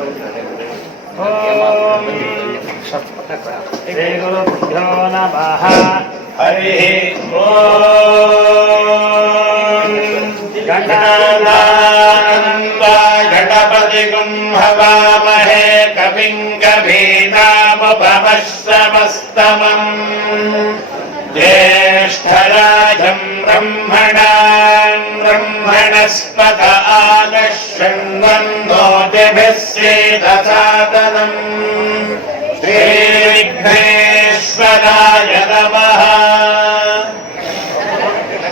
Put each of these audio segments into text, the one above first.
ओम श्री गुरुभ्यो नमः। हरिः ओम। गणानान्वा गणपतिगुं हवामहे कविं कवीनामुपमश्रवस्तमम् ज्येष्ठराजं ब्रह्मणस्पत आदशृण्वन्नोतिभिः सेदसादनम् श्रीविघ्नेश्वराय नमः।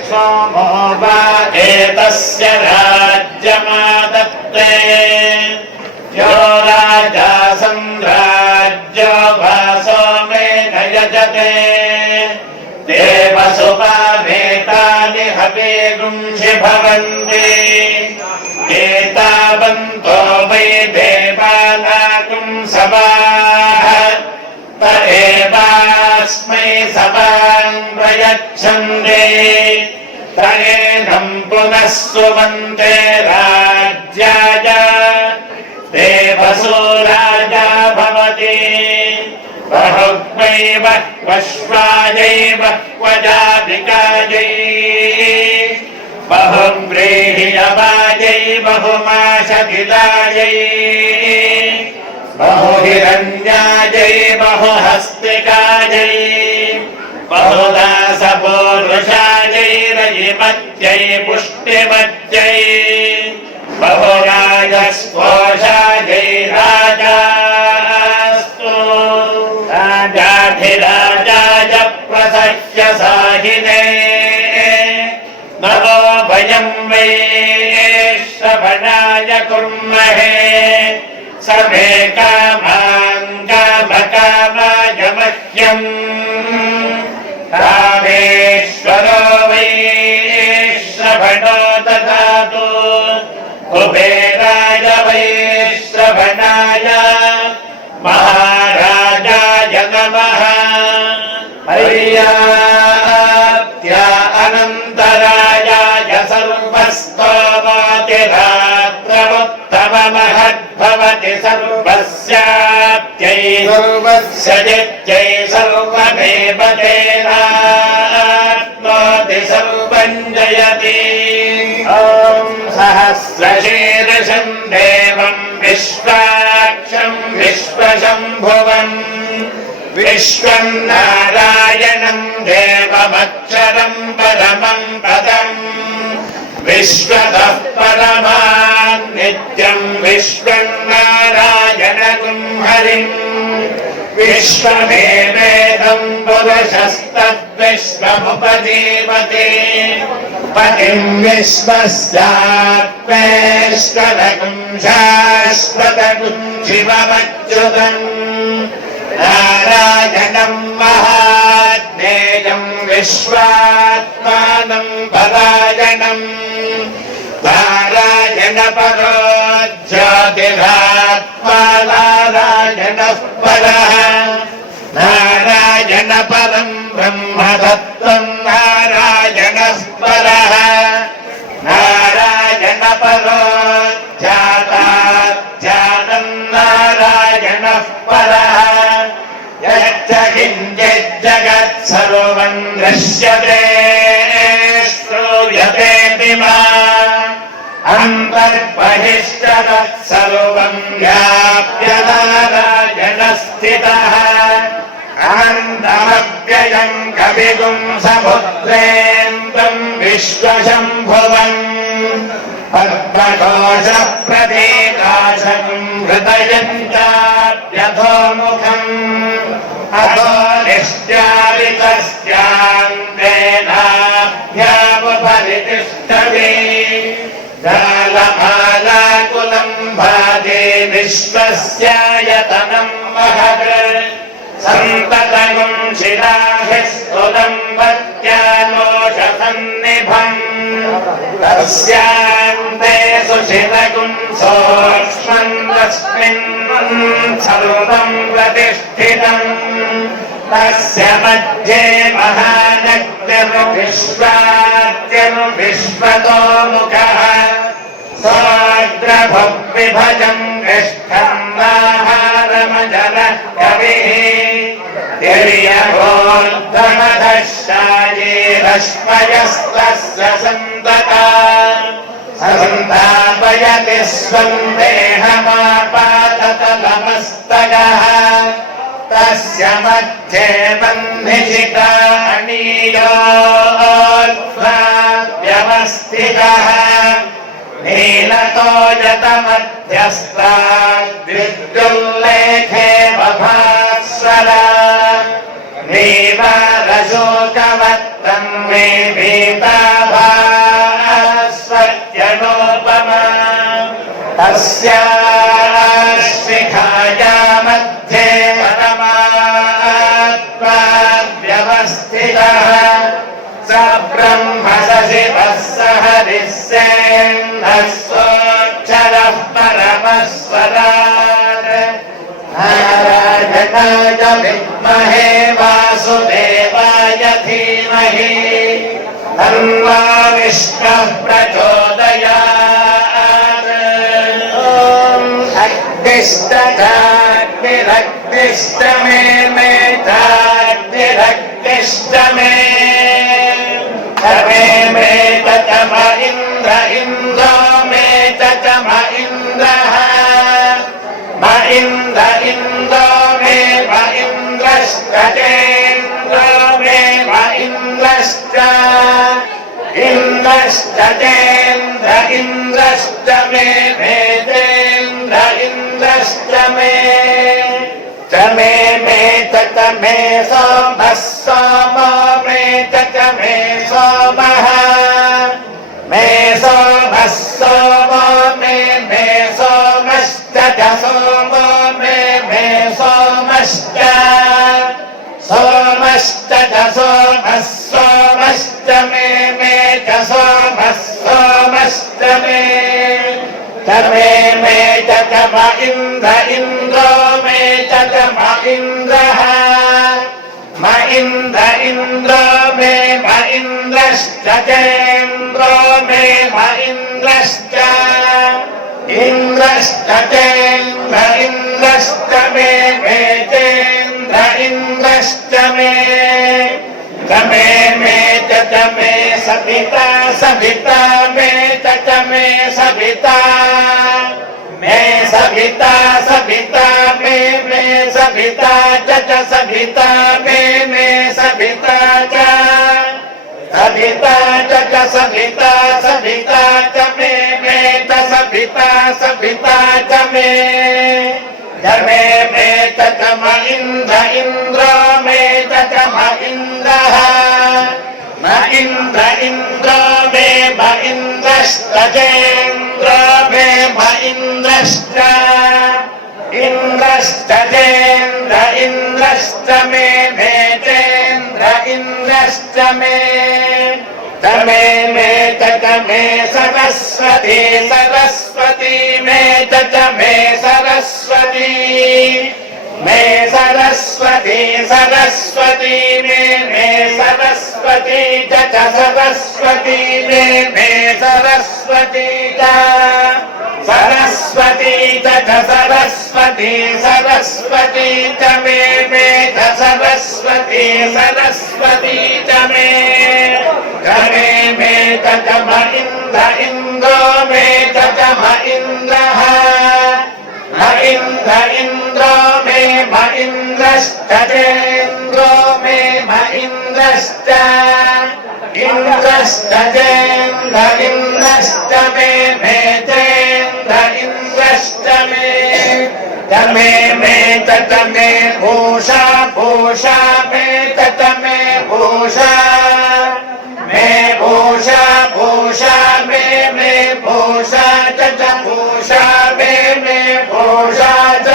सोमो वा एतस्य राज्यमादत्ते यो राजा सम्राज्यो वासो मेन यजते देवसुपामेतानि हवेगुंषि भवन्ति एतावन्तो वै देवानागुं सवाः त एवास्मै सवां प्रयच्छन्ति त एनं पुनः सुवन्ते राज्याय देवसो राजा भवति बहुक्वै बह्वश्वायै बह्वजाधिकायै बहुव्रीह्यवायै बहुमाशतिलायै बहुहिरण्यायै बहुहस्तिकायै बहुदासपूरुषायै रयिमत्यै पुष्टिमत्यै बहुराजस्पोषायै राजास्तु राजाधिराजाय प्रसह्य साहिने नमो वयं वै श्रवणाय कुर्महे सर्वे कामान् कामकामाय मह्यम् कामेश्वरो वै श्रवणो ददातु कुबेराय वै श्रवणाय महाराजाय नमः। पर्याप्त्या अनन्तरायाय सर्वस्तोमातिरात्रमुत्तममहद्भवति सर्वस्याप्त्यै सर्वस्य जित्यै सर्वमेव तेनाप्नोति सर्वं जयति। ॐ सहस्रशीर्षं देवं विश्वाक्षं विश्वशम्भुवम् विश्वं नारायणं देवमक्षरं परमं पदम् विश्वतः परमान् नित्यं विश्वं नारायणगुं हरिम् विश्वमेवेदं पुरुषस्तद्विश्वमुपजीवति पतिं विश्वस्यात्मेश्वरगुं शाश्वतगुं शिवमच्युतम् नारायणं महाज्ञेयं विश्वात्मानं परायणम् नारायणपरो ज्योतिरात्मा नारायणः परः नारायणपरं ब्रह्मतत्त्वं नारायणः परः नारायणपरो ज्ञानं नारायणः परः यच्च किञ्चिज्जगत् सर्वं दृश्यते श्रूयते मा अन्तर्बहिष्टतः सर्वं व्याप्य नारायणस्थितः अनन्तमव्ययं कविगुं समुद्रेन्दं विश्वशम्भुवम् पद्मकोशप्रतीकाशं हृदयञ्चाप्यधोमुखम् अधो निश्चालितस्यान्तेनाभ्यामुपरितिष्ठति जालमालाकुलं भाति विश्वस्यायतनं महत् सन्ततगुं शिलाभिः स्तुतं वत्यानोषसन्निभम् तस्यान्ते सुशिलगुं सूक्ष्मं तस्मिन् सर्वं प्रतिष्ठितम् तस्य मध्ये महानग्निर्विश्वाद्यर्विश्वतो मुखः सोऽग्रभुग्विभजं तिष्ठन् गोर्धमधशायेरश्वयस्तस्य सन्तता सन्तापयति स्वं देहमापाततलमस्तगः तस्य मध्ये बन्धिशिता नीलोऽध्वाव्यवस्थितः नीलतोजतमध्यस्था विद्युल्लेखे बभास्वरा नीवारशोकवत्तं मे भीताभास्वत्यनोपमा तस्याश्विखाया मध्ये परमात्मा व्यवस्थितः स ब्रह्म स शिवः स हरिः सेन्द्रः सोऽक्षरः परमस्वराट् नारायणाय विद्महे वासुदेवाय धीमहि तन्नो विष्णुः प्रचोदयात् ॐ अग्निष्टचाग्निरग्निष्ट मे मेधाग्निरग्निष्ट मे तमे मे ततम इन्द्र इन्द्रो मे ततम इन्द्रः म इन्द्र इन्द्रो मे म इन्द्रश्चेन्द्रो मे म इन्द्रश्च इन्द्रश्चेन्द्र इन्द्रश्च मे भेदेन्द्र इन्द्रश्च मे च मे तत मे सोमः सोमो मे तत मे सोमः मे सोमः सोमो मे सोमश्च च सोमो मे सोमश्च सोमश्च च सोमः सोमश्च मे च सोमः सोमश्च मे तमे मे ततम इन्द्र इन्द्रो मे ततम इन्द्रः म इन्द्र इन्द्रो मे म इन्द्रश्च चेन्द्रो मे म इन्द्रश्च इन्द्रश्च चेन्द्र इन्द्रश्च मे चेन्द्र इन्द्रश्च मे तमे मे ततमे सविता सविता मे ततमे सविता मे सविता सविता मे सविता च सविता मे सविता च सविता च सविता सविता च मे च सविता सविता च मे तमे मे ततम इन्द्र इन्द्रो मे ततम इन्द्रः म इन्द्र इन्द्रो मे म इन्द्रश्च चेन्द्रो मे म इन्द्रश्च इन्द्रश्च चेन्द्र इन्द्रश्च मे चेन्द्र इन्द्रश्च मे तमे मे ततमे सरस्वती सरस्वती मे ततमे सरस्वती मे सरस्वती सरस्वती मे सरस्वती च सरस्वती मे सरस्वती च सरस्वती च सरस्वती सरस्वती च मे च सरस्वती सरस्वती च मे तमे मे ततम इन्द्र इन्द्रो मे ततम इन्द्रः म इन्द्र इन्द्रो मे म इन्द्रश्च चेन्द्रो मे म इन्द्रश्च इन्द्रश्च चेन्द्र इन्द्रश्च मे चेन्द्र इन्द्रश्च मे तमे मे ततमे भूषा भूषा मे ततमे भूषा मे भूषा भूषा मे भूषा च भूषा मे भूषा च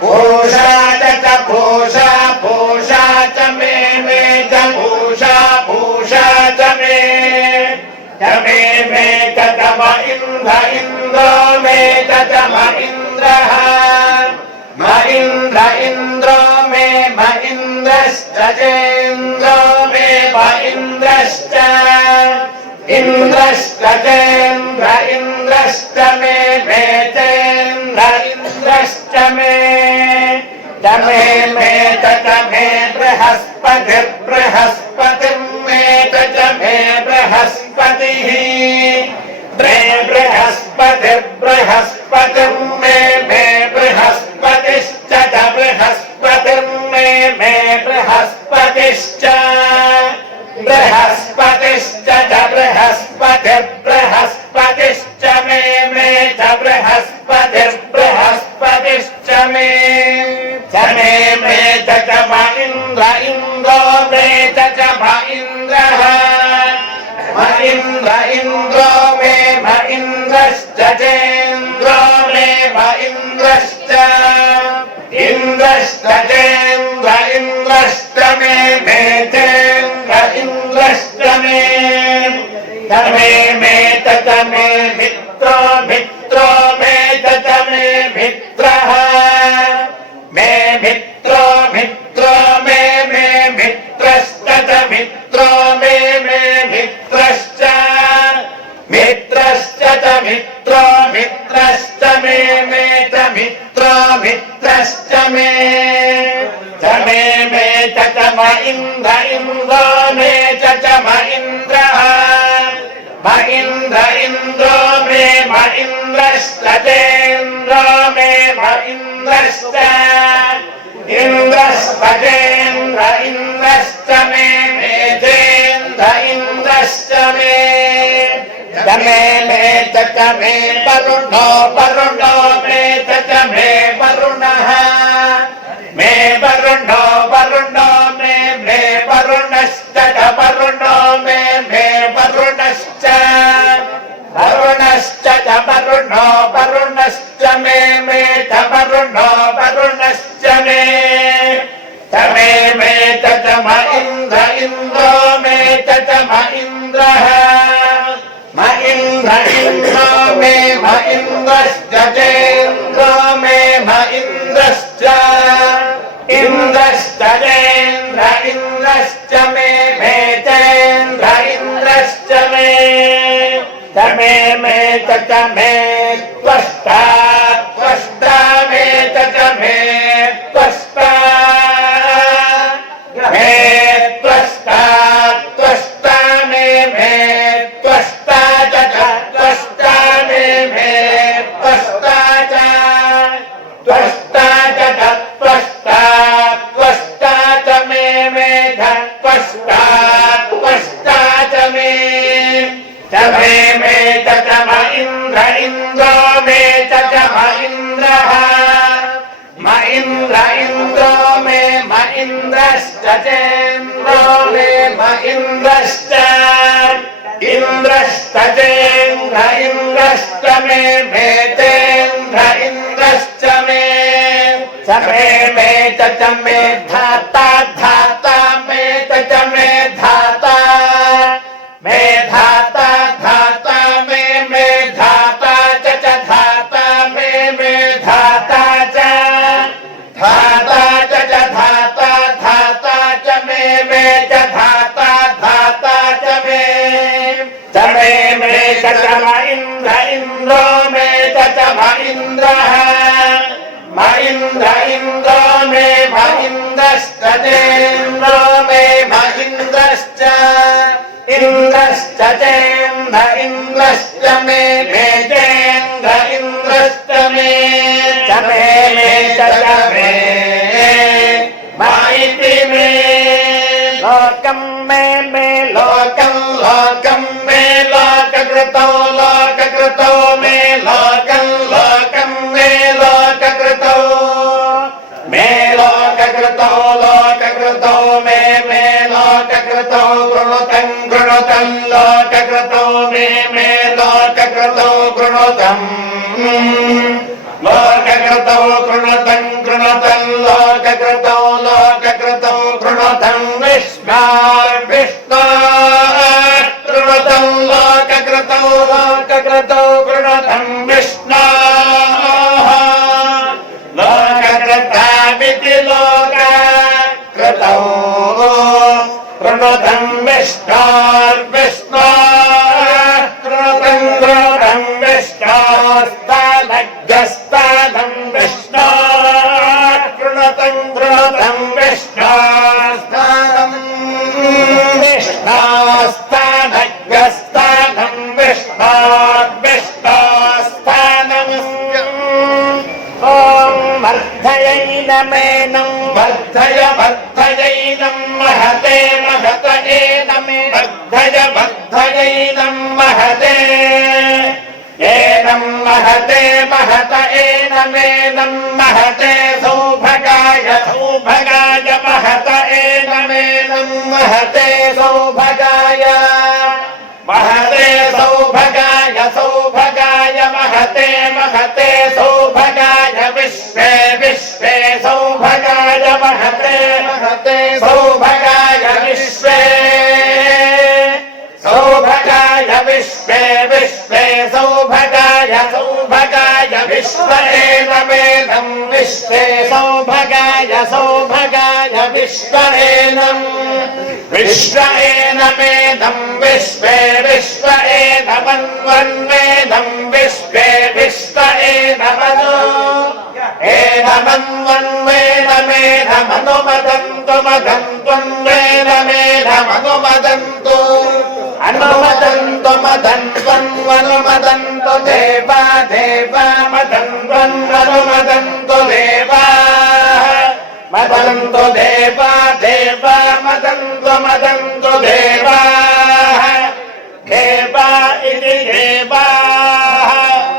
भूषा च भूषा भूषा च मे च भूषा भूषा च मे तमे मे ततम इन्द्र इन्द्रो मे ततम इन्द्रः म इन्द्र इन्द्रो मे म इन्द्रश्च चेन्द्रो मे म इन्द्रश्च इन्द्रश्च चेन्द्र इन्द्रश्च मे चेन्द्र इन्द्रश्च मे मे च मे बृहस्पतिर्बृहस्पतिं मे च मे बृहस्पतिः बृहस्पतिर्बृहस्पतिं मे बृहस्पतिश्च बृहस्पतिं मे बृहस्पतिश्च बृहस्पतिश्च बृहस्पतिर्बृहस्पतिश्च मे च बृहस्पतिर्बृहस्पतिश्च मे च म इन्द्र इन्द्रो मे च म इन्द्रः म इन्द्रो मे म इन्द्रश्च चेन्द्रो मे म इन्द्रश्च इन्द्रश्च चेन्द्र इन्द्रश्च मे चेन्द्र इन्द्रश्च मे च मे मित्रो मित्रो मे च मे मित्रः मे मित्रो मित्रो मे मित्रश्च च मित्रो मे मित्रश्च मित्रश्च च मित्रो मित्रश्च मे च मित्रो मित्रश्च मे च म इन्द्र इन्द्रो मे च म इन्द्रः म इन्द्रो मे म इन्द्रश्च चेन्द्रो मे म इन्द्रश्च इन्द्रश्च चेन्द्र इन्द्रश्च मे चेन्द्र इन्द्रश्च मे च मे वरुणो वरुणो मे च मे वरुणः मे वरुणो वरुणो मे वरुणश्च वरुणो मे वरुणश्च वरुणश्च वरुणो वरुणश्च मे च वरुणो वरुणश्च मे च म इन्द्र इन्द्रो मे च म इन्द्रः म इन्द्रो मे म इन्द्रश्च चेन्द्रो मे म इन्द्रश्च इन्द्रश्च चेन्द्र इन्द्रश्च मे चेन्द्र इन्द्रश्च मे च मे त्वष्टा त्वष्टा मे च मे त्वष्टा मे त्वष्टा त्वष्टा मे त्वष्टा च त्वष्टा मे त्वष्टा च त्वष्टा च त्वष्टा त्वष्टा च मे त्वष्टा त्वष्टा च मे च म इन्द्र इन्द्रो मे च म इन्द्रः म इन्द्रो मे म इन्द्रश्च चेन्द्रो मे म इन्द्रश्च इन्द्रश्च चेन्द्र इन्द्रश्च मे चेन्द्र इन्द्रश्च मे च मे धाता धाता मे च मे धाता मे धाता धाता मे धाता च धाता मे धाता च धाता च धाता धाता च मे च धाता धाता च मे च म इन्द्र इन्द्रो मे च म इन्द्रः म इन्द्रो मे म इन्द्रश्च चेन्द्रो मे म इन्द्रश्च इन्द्रश्च चेन्द्र इन्द्रश्च मे चेन्द्र इन्द्रश्च मे च मे मा इति मे लोकं मे लोकं लोकं मे लोककृतो मे लोकं लोकं मे लोककृतो मे लोककृतो मे लोककृतो कृणुतं कृणुतं लोककृतो मे लोककृतो कृणुतं लोककृतो कृणुतं कृणुतं लोककृतो कृणुतं विष्णु विष्णु कृणुतं लोककृतो कृणुतं विष्णु लोककृतामिति लोककृतौ कृणुतं विष्णु विष्णु कृणुतं कृणुतं विष्णु स्थानज्ञस्थानं विष्णु कृणुतं वर्धयैनमेनं वर्धयैनं महते महत एनमे वर्धयैनं महते एनं महते महत एनमेनं महते सौभगाय महत एनमेनं महते सौभगाय महते सौभगाय महते महते सौभगाय विश्वे विश्वे सौभगाय महते महते सौभगाय विश्वे सौभगाय विश्वे विश्वे सौभगाय विश्व एनमेनं विश्वे सौभगाय विश्व एनं विश्व एनमेनं विश्वे विश्व एनमन्वन्वेदं विश्वे विश्व एनमन्वन्वेदमेनमनुमदन्तु मदन्त्वन्वेदमेनमनुमदन्तु अनुमदन्तु मदन्त्वन्वनुमदन्तु देवा देवा मदन्त्वन्वनुमदन्तु देवा मदन्तु देवा देवा मदन्तु देवा देवा इति देवाः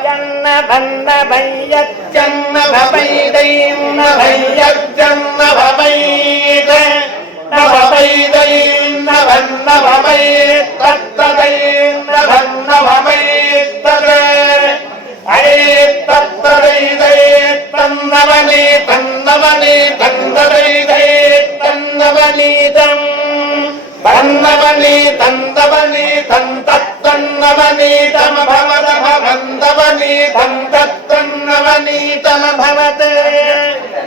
जन्न भन्न भयच्चन्न भवैदैन्न भयज्जन्न भवैद न भवैदैन्न भन्न भवैत्तदैन्न भन्न भवैत्तद ऐत्तदैदैत्तन्नवनी तन्नवनी तन्ददैदैत्तन्नवनीतम् तन्नवनी तन्दवनी तन्तत्तन्नवनीतमभवद भवन्दवनी तन्तत्तन्नवनीतमभवत्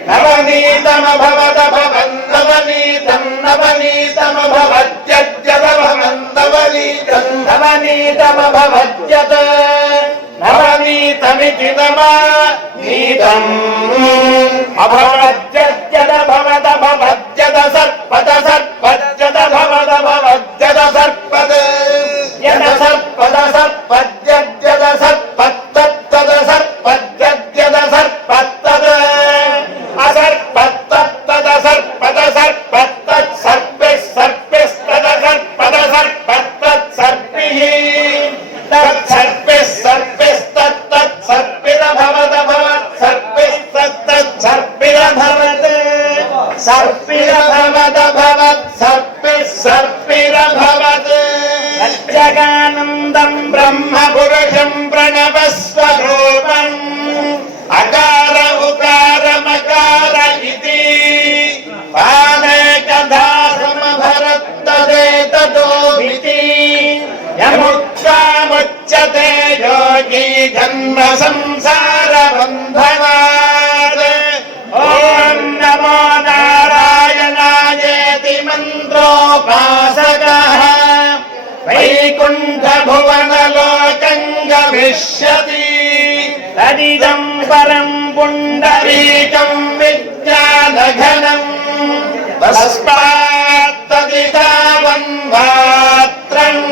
नवनीतमभवद भवन्दवनी तन्नवनीतमभवत्यद्यद भवन्दवनीतं नवनीतमभवत्यत् नवनीतमिति नवनीतम् अभवत्यद्यद भवद भवत्यद सर्पद सर्पद्यद भवद भवत्यद सर्पद यद सर्पद सर्पद्यद्यद सर्पत्तद्यद सर्पद्यद्यद सर्पत्तद असर्पत्तद्यद सर्पद सर्पत्तत् सर्पिः सर्पिस्तद सर्पद सर्पत्तत् सर्पिः तत्सर्पिः सर्पिस्तत्तत् सर्पिरभवद भवत् सर्पिस्तत्तत् सर्पिरभवत् सर्पिरभवद भवत् सर्पिः सर्पिरभवत् सच्चगानन्दं ब्रह्म पुरुषं प्रणवस्वरूपम् अकार उकार मकार इति पानेकधा समभरत्तदेतदोऽभिति यमुक्तामुच्यते योगी जन्म संसार बन्धनात् ॐ नमो नारायणायेति मन्त्रोपासकः वैकुण्ठ भुवनलोकं गमिष्यति तदिदं परं पुण्डरीकं विज्ञानघनं तस्मात्तदितावन्मात्रम्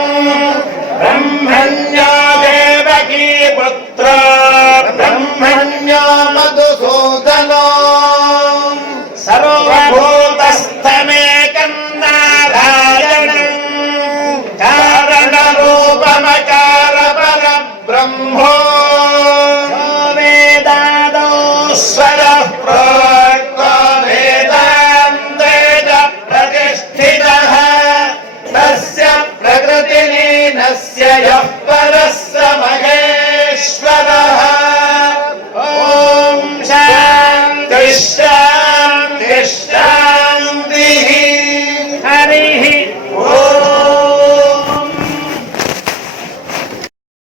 ब्रह्मण्यो देवकी पुत्र ब्रह्मण्यो मधुसूदनो सर्वभूतस्थमेकं नारायणं कारणरूपमकार परब्रह्मो